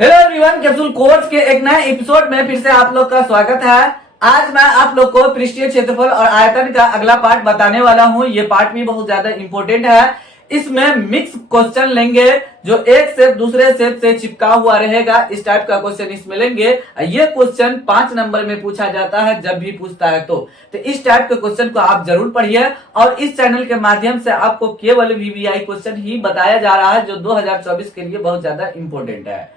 Hello everyone, capsule course के एक नए एपिसोड में फिर से आप लोग का स्वागत है। आज मैं आप लोग को पृष्ठीय क्षेत्रफल और आयतन का अगला पार्ट बताने वाला हूं। ये पार्ट भी बहुत ज्यादा इंपॉर्टेंट है। इसमें मिक्स क्वेश्चन लेंगे जो एक सेप दूसरे सेप से चिपका हुआ रहेगा। इस टाइप का क्वेश्चन इसमें लेंगे। ये क्वेश्चन 5 नंबर में पूछा जाता है जब भी पूछता है तो इस टाइप के क्वेश्चन को आप जरूर पढ़िए। और इस चैनल के माध्यम से आपको केवल वीवीआई क्वेश्चन ही बताया जा रहा है जो 2024 के लिए बहुत ज्यादा इंपॉर्टेंट है।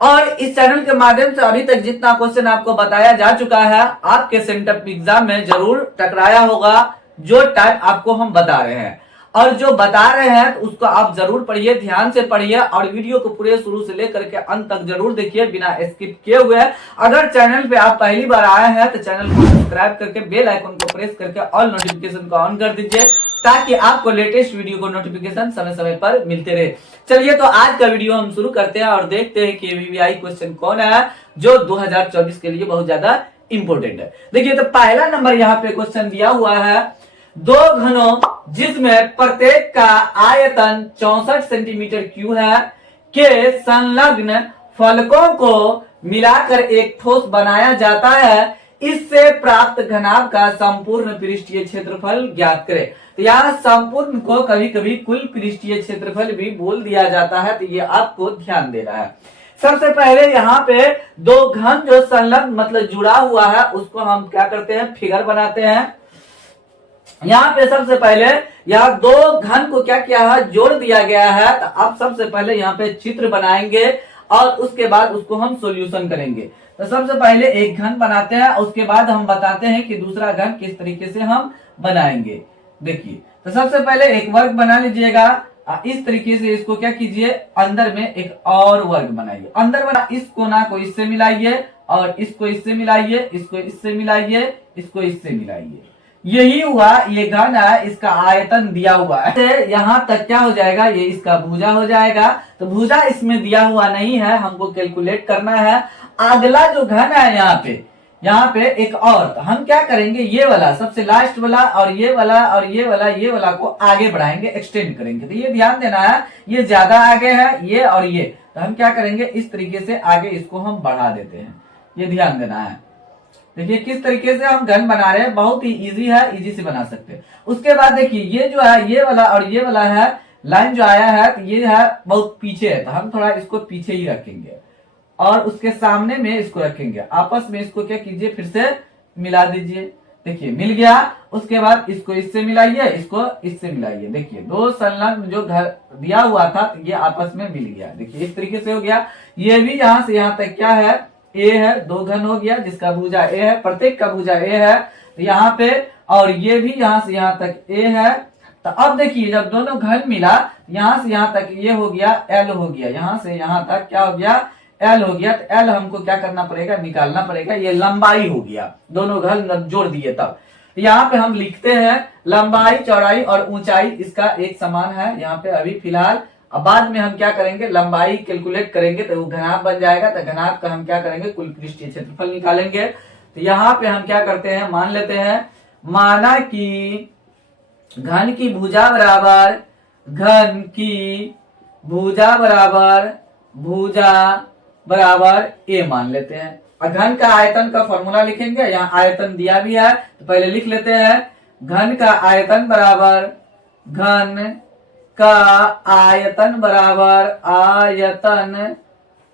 और इस चैनल के माध्यम से अभी तक जितना क्वेश्चन आपको बताया जा चुका है आपके सेंटर एग्जाम में जरूर टकराया होगा। जो टाइप आपको हम बता रहे हैं और जो बता रहे हैं तो उसको आप जरूर पढ़िए, ध्यान से पढ़िए और वीडियो को पूरे शुरू से लेकर के अंत तक जरूर देखिए बिना स्किप किए हुए। अगर चैनल पे आप पहली बार आए हैं तो चैनल को सब्सक्राइब करके बेल आइकन को प्रेस करके ऑल नोटिफिकेशन को ऑन कर दीजिए ताकि आपको लेटेस्ट वीडियो को नोटिफिकेशन समय समय पर मिलते रहे। चलिए तो आज का वीडियो हम शुरू करते हैं और देखते हैं कि वीवीआई क्वेश्चन कौन है जो 2024 के लिए बहुत ज्यादा इंपॉर्टेंट है। देखिए तो पहला नंबर यहाँ पे क्वेश्चन दिया हुआ है, दो घनों जिसमें प्रत्येक का आयतन 64 सेंटीमीटर क्यूब है के संलग्न फलकों को मिलाकर एक ठोस बनाया जाता है, इससे प्राप्त घनाभ का संपूर्ण पृष्ठीय क्षेत्रफल ज्ञात करें। तो यहाँ संपूर्ण को कभी कभी कुल पृष्ठीय क्षेत्रफल भी बोल दिया जाता है, तो ये आपको ध्यान देना है। सबसे पहले यहाँ पे दो घन जो संलग्न मतलब जुड़ा हुआ है उसको हम क्या करते हैं, फिगर बनाते हैं। यहाँ पे सबसे पहले यहाँ दो घन को क्या किया है, जोड़ दिया गया है। तो आप सबसे पहले यहाँ पे चित्र बनाएंगे और उसके बाद उसको हम सॉल्यूशन करेंगे। तो सबसे पहले एक घन बनाते हैं, उसके बाद हम बताते हैं कि दूसरा घन किस तरीके से हम बनाएंगे। देखिए तो सबसे पहले एक वर्ग बना लीजिएगा। इस तरीके से इसको क्या कीजिए, अंदर में एक और वर्ग बनाइए। अंदर बना इस कोना को इससे मिलाइए और इसको इससे मिलाइए, इसको इससे मिलाइए, इसको इससे मिलाइए। यही हुआ, ये घन है, इसका आयतन दिया हुआ है। यहाँ तक क्या हो जाएगा, ये इसका भुजा हो जाएगा। तो भुजा इसमें दिया हुआ नहीं है, हमको कैलकुलेट करना है। अगला जो घन है यहाँ पे एक और, तो हम क्या करेंगे, ये वाला सबसे लास्ट वाला और ये वाला और ये वाला को आगे बढ़ाएंगे, एक्सटेंड करेंगे। तो ये ध्यान देना है, ये ज्यादा आगे है ये और ये, तो हम क्या करेंगे, इस तरीके से आगे इसको हम बढ़ा देते हैं। ये ध्यान देना है। देखिए किस तरीके से हम घन बना रहे हैं, बहुत ही इजी है, इजी से बना सकते हैं। उसके बाद देखिए ये जो है ये वाला और ये वाला है, लाइन जो आया है तो ये है बहुत पीछे है, तो हम थोड़ा इसको पीछे ही रखेंगे और उसके सामने में इसको रखेंगे। आपस में इसको क्या कीजिए, फिर से मिला दीजिए। देखिए मिल गया। उसके बाद इसको इससे मिलाइए, इसको इससे मिलाइए। देखिए दो संलग्न जो घर दिया हुआ था तो ये आपस में मिल गया। देखिए इस तरीके से हो गया। ये भी यहाँ से यहाँ तक क्या है, ए है, दो घन हो गया जिसका भुजा ए है, प्रत्येक का भुजा ए है। तो यहाँ पे और ये भी यहाँ से यहाँ तक ए है। तो अब देखिए जब दोनों घन मिला, यहाँ से यहाँ तक ये हो गया एल हो गया, यहाँ से यहाँ तक क्या हो गया, एल हो गया। तो एल हमको क्या करना पड़ेगा, निकालना पड़ेगा। ये लंबाई हो गया, दोनों घन जोड़ दिए तब। यहाँ पे हम लिखते हैं लंबाई चौड़ाई और ऊंचाई इसका एक समान है यहाँ पे अभी फिलहाल। अब बाद में हम क्या करेंगे, लंबाई कैलकुलेट करेंगे तो वो घनाभ बन जाएगा। तो घनाभ का हम क्या करेंगे, कुल पृष्ठीय क्षेत्रफल निकालेंगे। तो यहाँ पे हम क्या करते हैं, मान लेते हैं, माना कि घन की भुजा बराबर घन की भुजा बराबर भुजा बराबर ए मान लेते हैं। और घन का आयतन का फॉर्मूला लिखेंगे, यहाँ आयतन दिया भी है तो पहले लिख लेते हैं। घन का आयतन बराबर घन का आयतन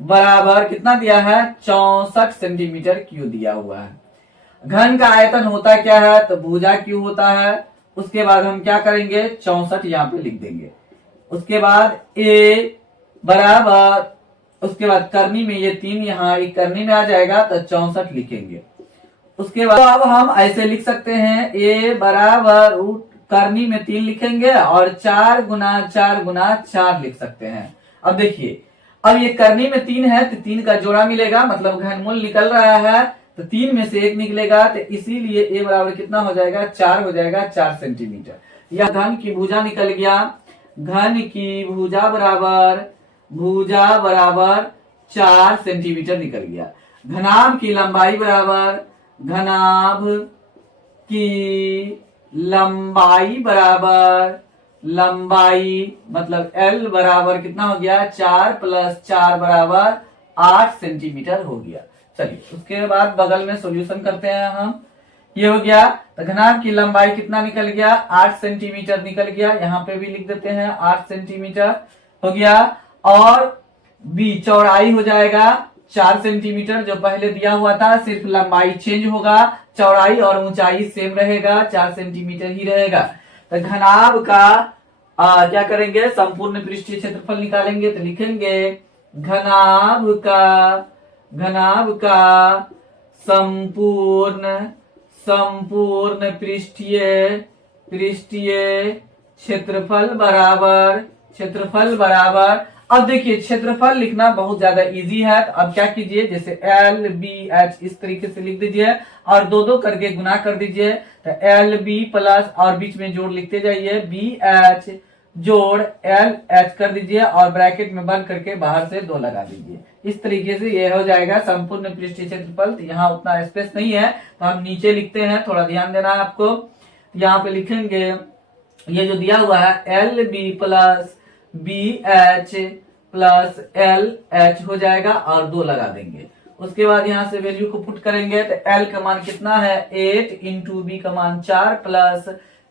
बराबर कितना दिया है, 64 सेंटीमीटर क्यूब दिया हुआ है। घन का आयतन होता क्या है, तो भुजा क्यू होता है। उसके बाद हम क्या करेंगे, 64 यहाँ पे लिख देंगे। उसके बाद ए बराबर, उसके बाद करनी में ये 3 यहाँ एक करनी में आ जाएगा तो 64 लिखेंगे। उसके बाद अब हम ऐसे लिख सकते हैं, ए बराबर रूट करनी में 3 लिखेंगे और 4 गुना 4 लिख सकते हैं। अब देखिए अब ये करनी में 3 है तो 3 का जोड़ा मिलेगा, मतलब घनमूल निकल रहा है तो 3 में से 1 निकलेगा। तो इसीलिए ए बराबर कितना हो जाएगा, 4 हो जाएगा, 4 सेंटीमीटर। यह घन की भुजा निकल गया। घन की भुजा बराबर 4 सेंटीमीटर निकल गया। घनाभ की लंबाई बराबर घनाभ की लंबाई बराबर लंबाई मतलब L बराबर कितना हो गया, 4 + 4 बराबर 8 सेंटीमीटर हो गया। चलिए उसके बाद बगल में सॉल्यूशन करते हैं हम। ये हो गया, तो घनाभ की लंबाई कितना निकल गया, 8 सेंटीमीटर निकल गया। यहाँ पे भी लिख देते हैं 8 सेंटीमीटर हो गया। और बी चौड़ाई हो जाएगा 4 सेंटीमीटर, जो पहले दिया हुआ था, सिर्फ लंबाई चेंज होगा, चौड़ाई और ऊंचाई सेम रहेगा, 4 सेंटीमीटर ही रहेगा। तो घनाभ का क्या करेंगे, संपूर्ण पृष्ठीय क्षेत्रफल निकालेंगे। तो लिखेंगे घनाभ का संपूर्ण पृष्ठीय क्षेत्रफल बराबर। अब देखिए क्षेत्रफल लिखना बहुत ज्यादा इजी है। तो अब क्या कीजिए, जैसे एल बी एच इस तरीके से लिख दीजिए और दो दो करके गुना कर दीजिए। तो एल बी प्लस और बीच में जोड़ लिखते जाइए, बी एच जोड़ एल एच कर दीजिए और ब्रैकेट में बंद करके बाहर से 2 लगा दीजिए। इस तरीके से ये हो जाएगा संपूर्ण पृष्ठीय क्षेत्रफल। तो यहाँ उतना स्पेस नहीं है तो हम नीचे लिखते हैं, थोड़ा ध्यान देना है आपको। यहाँ पे लिखेंगे ये जो दिया हुआ है L B plus B H plus L H हो जाएगा और 2 लगा देंगे। उसके बाद यहाँ से वैल्यू को पुट करेंगे। तो एल का मान कितना है, 8 इंटू बी का मान 4 प्लस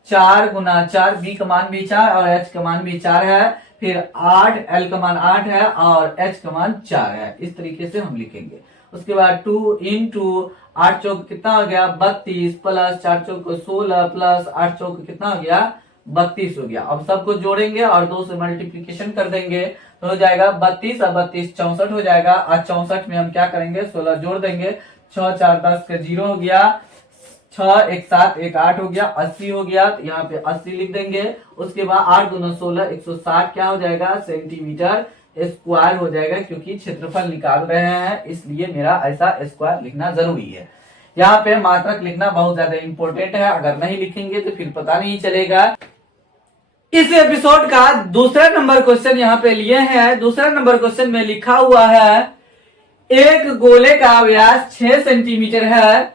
4 गुना 4, बी का मान भी 4 और एच का मान भी 4 है। फिर 8, एल का मान 8 है और एच का मान 4 है। इस तरीके से हम लिखेंगे। उसके बाद 2 इंटू 8 चौक कितना हो गया, 32 प्लस 4 चौक 16 प्लस 8 चौक कितना हो गया, 32 हो गया। अब सबको जोड़ेंगे और 2 से मल्टीप्लीकेशन कर देंगे तो हो जाएगा 32 और 32 64 हो जाएगा। और 64 में हम क्या करेंगे, 16 जोड़ देंगे, 6 4 10 का 0 हो गया, 6 1 7 1 8 हो गया, 80 हो गया। तो यहाँ पे 80 लिख देंगे। उसके बाद 8 दूना 16 160 क्या हो जाएगा, सेंटीमीटर स्क्वायर हो जाएगा। क्योंकि क्षेत्रफल निकाल रहे हैं इसलिए मेरा ऐसा स्क्वायर लिखना जरूरी है। यहाँ पे मात्रक लिखना बहुत ज्यादा इंपॉर्टेंट है, अगर नहीं लिखेंगे तो फिर पता नहीं चलेगा। इस एपिसोड का दूसरा नंबर क्वेश्चन यहाँ पे लिए हैं। दूसरा नंबर क्वेश्चन में लिखा हुआ है एक गोले का व्यास 6 सेंटीमीटर है,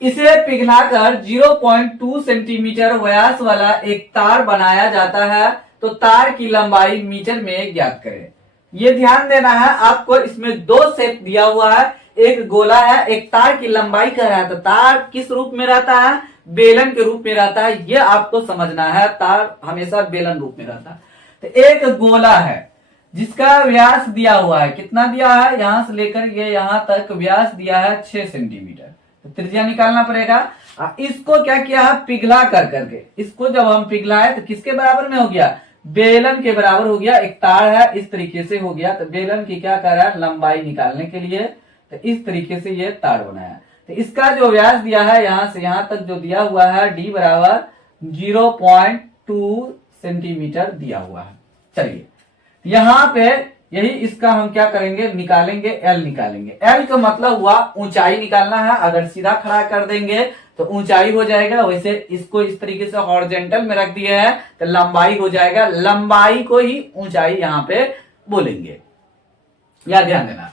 इसे पिघलाकर 0.2 सेंटीमीटर व्यास वाला एक तार बनाया जाता है, तो तार की लंबाई मीटर में ज्ञात करें। ये ध्यान देना है आपको, इसमें 2 सेट दिया हुआ है, एक गोला है, एक तार की लंबाई कह रहा है। तो तार किस रूप में रहता है, बेलन के रूप में रहता है, ये आपको समझना है। तार हमेशा बेलन रूप में रहता है। तो एक गोला है जिसका व्यास दिया हुआ है, कितना दिया है, यहां से लेकर ये यहां तक व्यास दिया है 6 सेंटीमीटर। तो त्रिज्या निकालना पड़ेगा। इसको क्या किया है, पिघला कर करके, इसको जब हम पिघलाए तो किसके बराबर में हो गया, बेलन के बराबर हो गया। एक तार है इस तरीके से हो गया। तो बेलन की क्या कर रहा है, लंबाई निकालने के लिए, तो इस तरीके से ये तार बनाया। तो इसका जो व्यास दिया है यहां से यहां तक जो दिया हुआ है, डी बराबर 0.2 सेंटीमीटर दिया हुआ है। चलिए यहां पे यही इसका हम क्या करेंगे, निकालेंगे, एल निकालेंगे। एल का मतलब हुआ ऊंचाई निकालना है। अगर सीधा खड़ा कर देंगे तो ऊंचाई हो जाएगा, वैसे इसको इस तरीके से हॉरिजॉन्टल में रख दिया है तो लंबाई हो जाएगा। लंबाई को ही ऊंचाई यहां पे बोलेंगे, या ध्यान देना।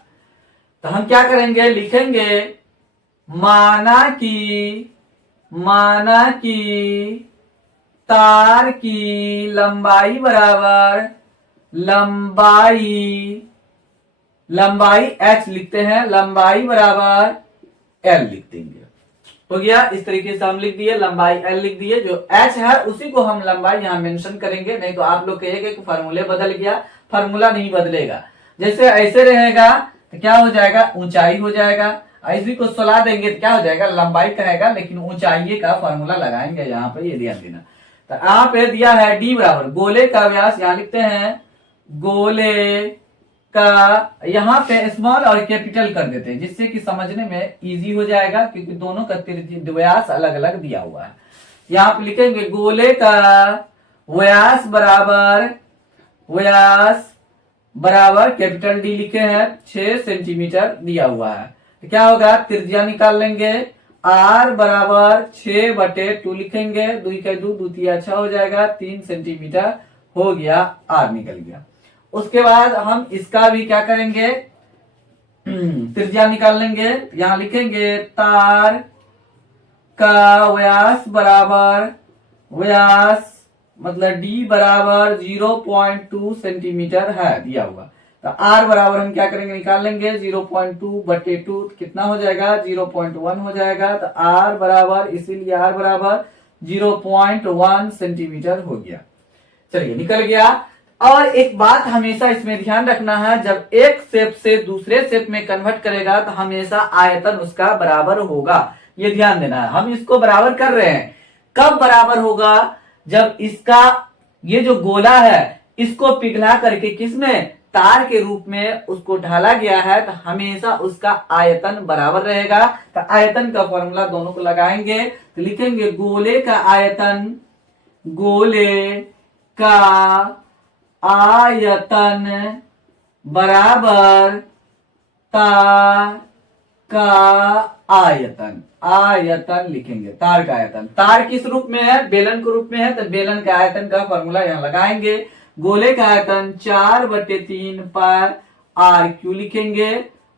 तो हम क्या करेंगे, लिखेंगे माना कि तार की लंबाई बराबर लंबाई h लिखते हैं, लंबाई बराबर l लिख देंगे। हो गया, इस तरीके से हम लिख दिए, लंबाई l लिख दिए। जो h है उसी को हम लंबाई यहां मेंशन करेंगे, नहीं तो आप लोग कहेंगे कि फार्मूले बदल गया। फार्मूला नहीं बदलेगा, जैसे ऐसे रहेगा तो क्या हो जाएगा, ऊंचाई हो जाएगा। इसी को सुला देंगे तो क्या हो जाएगा, लंबाई कहेगा, लेकिन ऊंचाई का फार्मूला लगाएंगे यहाँ पे, ये ध्यान देना। तो यहाँ पे दिया है डी बराबर गोले का व्यास, यहाँ लिखते हैं गोले का, यहाँ पे स्मॉल और कैपिटल कर देते हैं जिससे कि समझने में इजी हो जाएगा, क्योंकि दोनों का व्यास अलग अलग दिया हुआ है। यहाँ पे लिखेंगे गोले का व्यास बराबर कैपिटल डी लिखे हैं 6 सेंटीमीटर दिया हुआ है। तो क्या होगा, त्रिज्या निकाल लेंगे, r बराबर 6/2 लिखेंगे, 2 का 2 2 तिया 6 हो जाएगा, 3 सेंटीमीटर हो गया, r निकल गया। उसके बाद हम इसका भी क्या करेंगे, त्रिज्या निकाल लेंगे। यहां लिखेंगे तार का व्यास मतलब d बराबर 0.2 सेंटीमीटर है दिया हुआ। तो r बराबर हम क्या करेंगे, निकाल लेंगे 0.2 बटे 2 कितना हो जाएगा, 0.1 हो जाएगा। तो r बराबर, इसीलिए r बराबर 0.1 सेंटीमीटर हो गया। चलिए निकल गया। और एक बात हमेशा इसमें ध्यान रखना है, जब एक शेप से दूसरे शेप में कन्वर्ट करेगा तो हमेशा आयतन उसका बराबर होगा, ये ध्यान देना है। हम इसको बराबर कर रहे हैं, कब बराबर होगा, जब इसका ये जो गोला है इसको पिघला करके किसमें, तार के रूप में उसको ढाला गया है, तो हमेशा उसका आयतन बराबर रहेगा। तो आयतन का फॉर्मूला दोनों को लगाएंगे तो लिखेंगे गोले का आयतन, गोले का आयतन बराबर तार का आयतन, आयतन लिखेंगे, तार का आयतन। तार किस रूप में है, बेलन के रूप में है, तो बेलन का आयतन का फॉर्मूला यहां लगाएंगे। गोले का आयतन 4/3 पर आर क्यू लिखेंगे,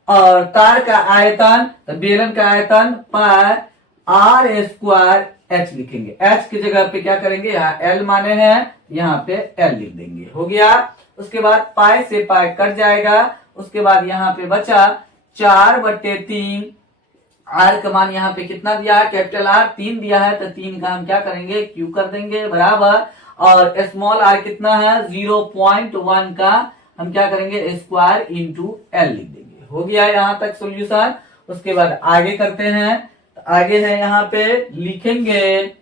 और तार का आयतन, तो बेलन का आयतन पर आर स्क्वायर एच लिखेंगे। एच की जगह पे क्या करेंगे, यहाँ एल माने हैं, यहाँ पे एल लिख देंगे, हो गया। उसके बाद पाई से पाई कट जाएगा। उसके बाद यहाँ पे बचा 4/3, आर का मान यहाँ पे कितना दिया है, कैपिटल आर 3 दिया है, तो 3 का हम क्या करेंगे, क्यू कर देंगे, बराबर। और स्मॉल आर कितना है, 0.1 का हम क्या करेंगे, स्क्वायर इंटू एल लिख देंगे, हो गया यहाँ तक सोल्यूशन। उसके बाद आगे करते हैं, तो आगे है यहाँ पे लिखेंगे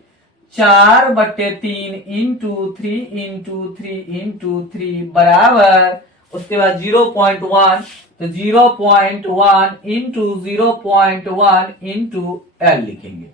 4/3 इंटू 3 इंटू 3 इंटू 3 बराबर, उसके बाद 0.1, तो 0.1 इंटू 0.1 इंटू एल लिखेंगे।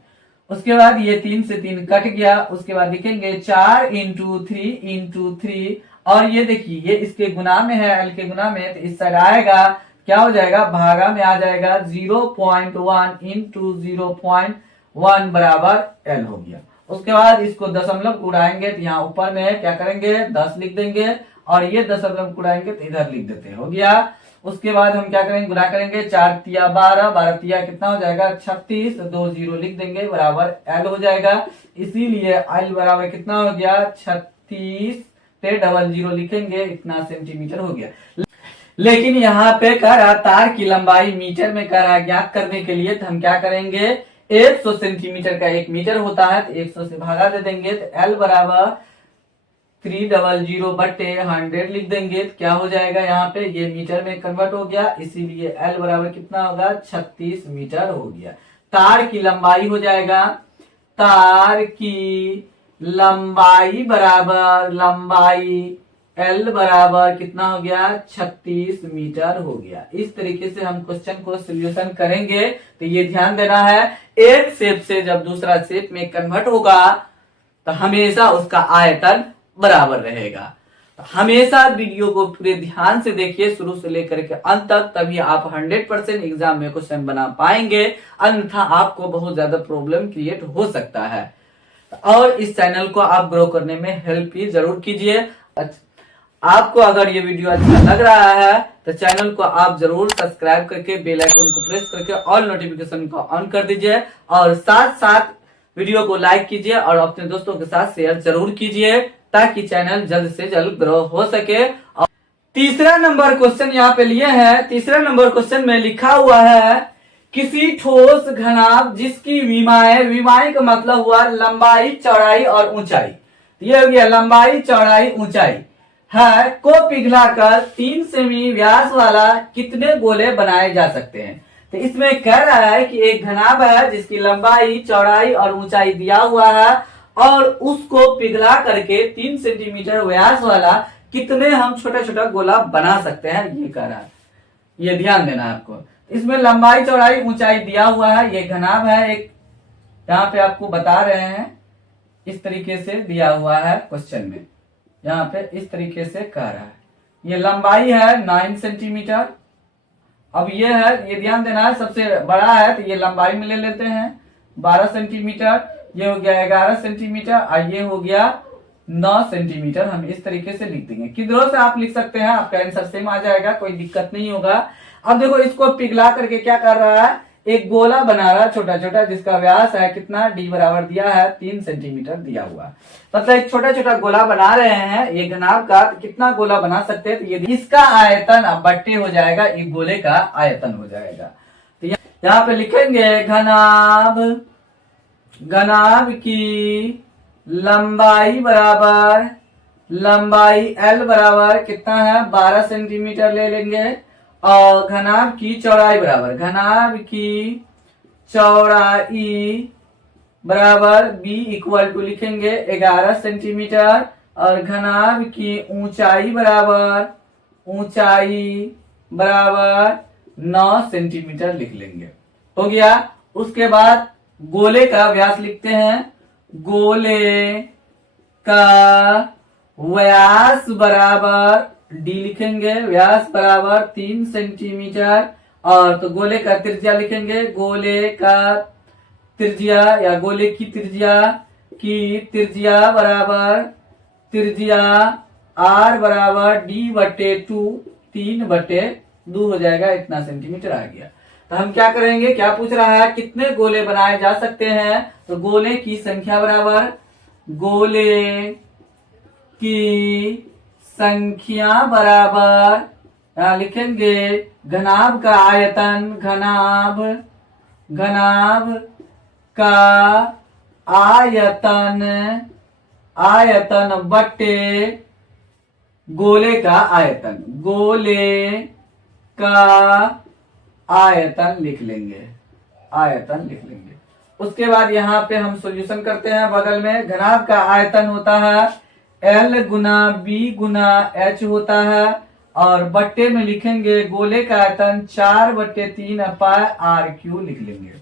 उसके बाद ये 3 से 3 कट गया। उसके बाद लिखेंगे 4 इंटू 3 इंटू 3, और ये देखिए ये इसके गुना में है, एल के गुना में, तो इस साइड आएगा, क्या हो जाएगा, भागा में आ जाएगा, 0.1 इंटू 0.1 बराबर एल हो गया। उसके बाद इसको दशमलव उड़ाएंगे तो यहाँ ऊपर में क्या करेंगे, 10 लिख देंगे, और ये दशमलव उड़ाएंगे तो इधर लिख देते हैं, हो गया। उसके बाद हम क्या करेंगे, गुणा करेंगे, 4 तिया 12, 12 तिया कितना हो जाएगा, 36, 2 0 लिख देंगे, बराबर एल हो जाएगा। इसीलिए एल बराबर कितना हो गया, 36 पे 00 लिखेंगे, इतना सेंटीमीटर हो गया। लेकिन यहाँ पे कह रहा तार की लंबाई मीटर में कह रहा ज्ञात करने के लिए, तो हम क्या करेंगे, 100 सेंटीमीटर का 1 मीटर होता है, तो 100 से भागा दे देंगे, तो एल बराबर 300 बटे 100 लिख देंगे, तो क्या हो जाएगा, यहाँ पे ये मीटर में कन्वर्ट हो गया, इसीलिए एल बराबर कितना होगा, 36 मीटर हो गया। तार की लंबाई हो जाएगा, तार की लंबाई बराबर, लंबाई एल बराबर कितना हो गया, 36 मीटर हो गया। इस तरीके से हम क्वेश्चन को सोल्यूशन करेंगे। तो ये ध्यान देना है, एक शेप से जब दूसरा शेप में कन्वर्ट होगा तो हमेशा उसका आयतन बराबर रहेगा। तो हमेशा वीडियो को पूरे ध्यान से देखिए, शुरू से लेकर के अंत तक, तभी आप 100% एग्जाम में क्वेश्चन बना पाएंगे, अन्यथा आपको बहुत ज्यादा प्रॉब्लम क्रिएट हो सकता है। और इस चैनल को आप ग्रो करने में हेल्प भी जरूर कीजिए। आपको अगर ये वीडियो अच्छा लग रहा है तो चैनल को आप जरूर सब्सक्राइब करके बेल आइकन को प्रेस करके ऑल नोटिफिकेशन को ऑन कर दीजिए, और साथ साथ वीडियो को लाइक कीजिए और अपने दोस्तों के साथ शेयर जरूर कीजिए, ताकि चैनल जल्द से जल्द ग्रो हो सके। और तीसरा नंबर क्वेश्चन यहाँ पे लिए हैं। तीसरा नंबर क्वेश्चन में लिखा हुआ है, किसी ठोस घनाभ जिसकी विमाएं, विमाएं का मतलब हुआ लंबाई, चौड़ाई और ऊंचाई, ये हो गया लंबाई, चौड़ाई, ऊंचाई है, को पिघलाकर 3 सेमी व्यास वाला कितने गोले बनाए जा सकते हैं। तो इसमें कह रहा है कि एक घनाभ है जिसकी लंबाई, चौड़ाई और ऊंचाई दिया हुआ है, और उसको पिघला करके 3 सेंटीमीटर व्यास वाला कितने हम छोटा छोटा गोला बना सकते हैं, ये कह रहा है। ये ध्यान देना है आपको। इसमें लंबाई, चौड़ाई, ऊंचाई दिया हुआ है, ये घनाभ है एक, यहाँ पे आपको बता रहे हैं, इस तरीके से दिया हुआ है क्वेश्चन में, यहाँ पे इस तरीके से कह रहा है। ये लंबाई है 9 सेंटीमीटर। अब ये है, ये ध्यान देना है, सबसे बड़ा है तो ये लंबाई में ले लेते हैं 12 सेंटीमीटर, ये हो गया 11 सेंटीमीटर, और ये हो गया 9 सेंटीमीटर। हम इस तरीके से लिख देंगे, किधरों से आप लिख सकते हैं, आपका आंसर सेम आ जाएगा, कोई दिक्कत नहीं होगा। अब देखो इसको पिघला करके क्या कर रहा है, एक गोला बना रहा है छोटा छोटा, जिसका व्यास है कितना, डी बराबर दिया है 3 सेंटीमीटर दिया हुआ। मतलब एक छोटा छोटा गोला बना रहे हैं ये घनाभ का, तो कितना गोला बना सकते हैं, तो ये इसका आयतन अब बट्टे हो जाएगा, एक गोले का आयतन हो जाएगा। तो यहाँ पे लिखेंगे घनाभ, घनाभ की लंबाई बराबर, लंबाई L बराबर कितना है 12 सेंटीमीटर ले लेंगे, और घनाभ की चौड़ाई बराबर, घनाभ की चौड़ाई बराबर B इक्वल टू लिखेंगे 11 सेंटीमीटर, और घनाभ की ऊंचाई बराबर, ऊंचाई बराबर 9 सेंटीमीटर लिख लेंगे। हो गया। उसके बाद गोले का व्यास लिखते हैं, गोले का व्यास बराबर डी लिखेंगे, व्यास बराबर 3 सेंटीमीटर, और तो गोले का त्रिज्या लिखेंगे, गोले का त्रिज्या या गोले की त्रिज्या बराबर, त्रिज्या आर बराबर डी बटे 2, 3/2 हो जाएगा, इतना सेंटीमीटर आ गया। तो हम क्या करेंगे, क्या पूछ रहा है, कितने गोले बनाए जा सकते हैं, तो गोले की संख्या बराबर, गोले की संख्या बराबर, यहां लिखेंगे घनाभ का आयतन, घनाभ, घनाभ का आयतन, आयतन बटे गोले का आयतन, गोले का आयतन लिख लेंगे, आयतन लिख लेंगे। उसके बाद यहाँ पे हम सॉल्यूशन करते हैं, बगल में घनाभ का आयतन होता है L गुना B गुना H होता है, और बट्टे में लिखेंगे गोले का आयतन 4/3 पाई R³ लिख लेंगे।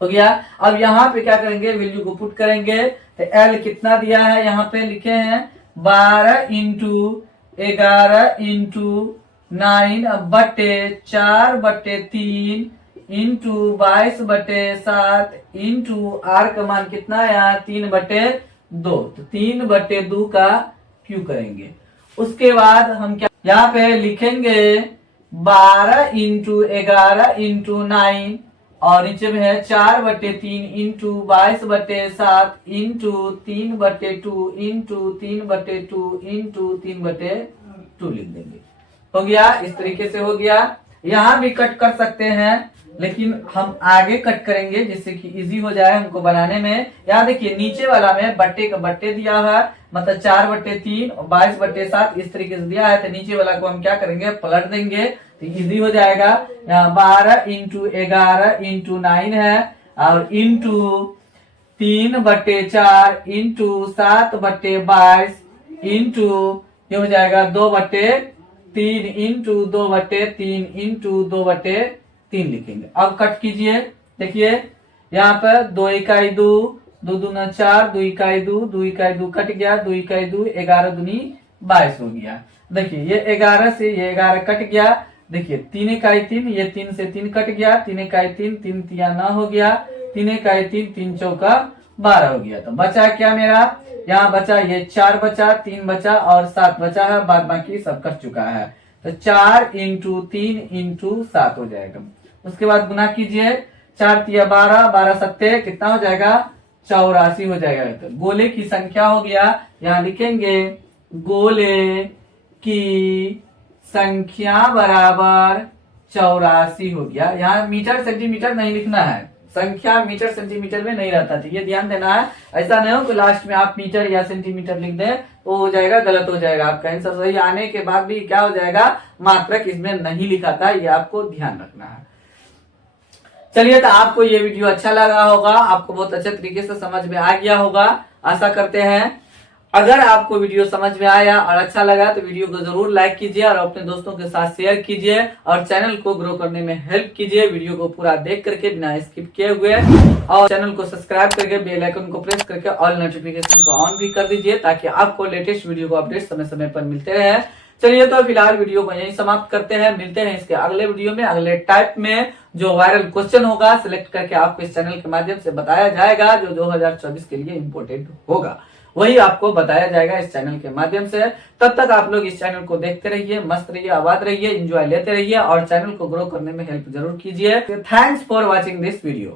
हो गया। अब यहाँ पे क्या करेंगे, वैल्यू को पुट करेंगे, तो L कितना दिया है, यहाँ पे लिखे हैं 12 × 11 × 9 बट्टे 4/3 × 22/7 × R का मान कितना है 3/2, तो 3/2 का क्यू करेंगे। उसके बाद हम क्या यहाँ पे लिखेंगे 12 × 11 × 9, और नीचे में है 4/3 × 22/7 × 3/2 × 3/2 × 3/2 लिख देंगे। हो गया। इस तरीके से हो गया। यहाँ भी कट कर सकते हैं, लेकिन हम आगे कट करेंगे जिससे कि इजी हो जाए हमको बनाने में। यहाँ देखिए नीचे वाला में बट्टे का बट्टे दिया है, मतलब 4/3 और 22/7 इस तरीके से दिया है, तो नीचे वाला को हम क्या करेंगे, पलट देंगे, तो इजी हो जाएगा। यहाँ 12 × 11 × 9 है, और इंटू 3/4 इंटू 7/22 इंटू ये हो जाएगा 2/3 इंटू 2/3 इंटू 2/3 लिखेंगे। अब कट कीजिए, देखिए यहाँ पर 2 इकाई 2, 2 दूना 4, 2 इकाई 2, 2 इकाई 2 कट गया, 2 इकाई 2, 11 दूनी 22 हो गया। देखिए ये 11 से ये 11 कट गया, देखिए 3 इकाई 3, ये 3 से 3 कट गया, 3 इकाई 3, 3 तिया 9 हो गया, 3 इकाई 3, 3 चौका 12 हो गया। तो बचा क्या मेरा, यहाँ बचा ये 4 बचा, 3 बचा और 7 बचा है, बाद बाकी सब कट चुका है। तो 4 × 3 × 7 हो जाएगा। उसके बाद गुना कीजिए, 4 तिया 12, 12 सत्ते कितना हो जाएगा, 84 हो जाएगा। तो गोले की संख्या हो गया, यहाँ लिखेंगे गोले की संख्या बराबर 84 हो गया। यहाँ मीटर सेंटीमीटर नहीं लिखना है, संख्या मीटर सेंटीमीटर में नहीं रहता था, ये ध्यान देना है। ऐसा नहीं हो कि लास्ट में आप मीटर या सेंटीमीटर लिख दें तो हो जाएगा, गलत हो जाएगा। आपका आंसर सही आने के बाद भी क्या हो जाएगा, मात्रक इसमें नहीं लिखा था, ये आपको ध्यान रखना है। चलिए, तो आपको ये वीडियो अच्छा लगा होगा, आपको बहुत अच्छे तरीके से समझ में आ गया होगा, आशा करते हैं। अगर आपको वीडियो समझ में आया और अच्छा लगा तो वीडियो को जरूर लाइक कीजिए और अपने दोस्तों के साथ शेयर कीजिए और चैनल को ग्रो करने में हेल्प कीजिए। वीडियो को पूरा देख करके बिना स्किप किए हुए, और चैनल को सब्सक्राइब करके बेल आइकन को प्रेस करके ऑल नोटिफिकेशन को ऑन भी कर दीजिए, ताकि आपको लेटेस्ट वीडियो को अपडेट समय समय पर मिलते रहे। चलिए, तो फिलहाल वीडियो को यहीं समाप्त करते हैं, मिलते हैं इसके अगले वीडियो में। अगले टाइप में जो वायरल क्वेश्चन होगा सिलेक्ट करके आपको इस चैनल के माध्यम से बताया जाएगा, जो 2024 के लिए इम्पोर्टेंट होगा। वही आपको बताया जाएगा इस चैनल के माध्यम से। तब तक आप लोग इस चैनल को देखते रहिए, मस्त रहिए, आबाद रहिए, एंजॉय लेते रहिए और चैनल को ग्रो करने में हेल्प जरूर कीजिए। Thanks for watching this video.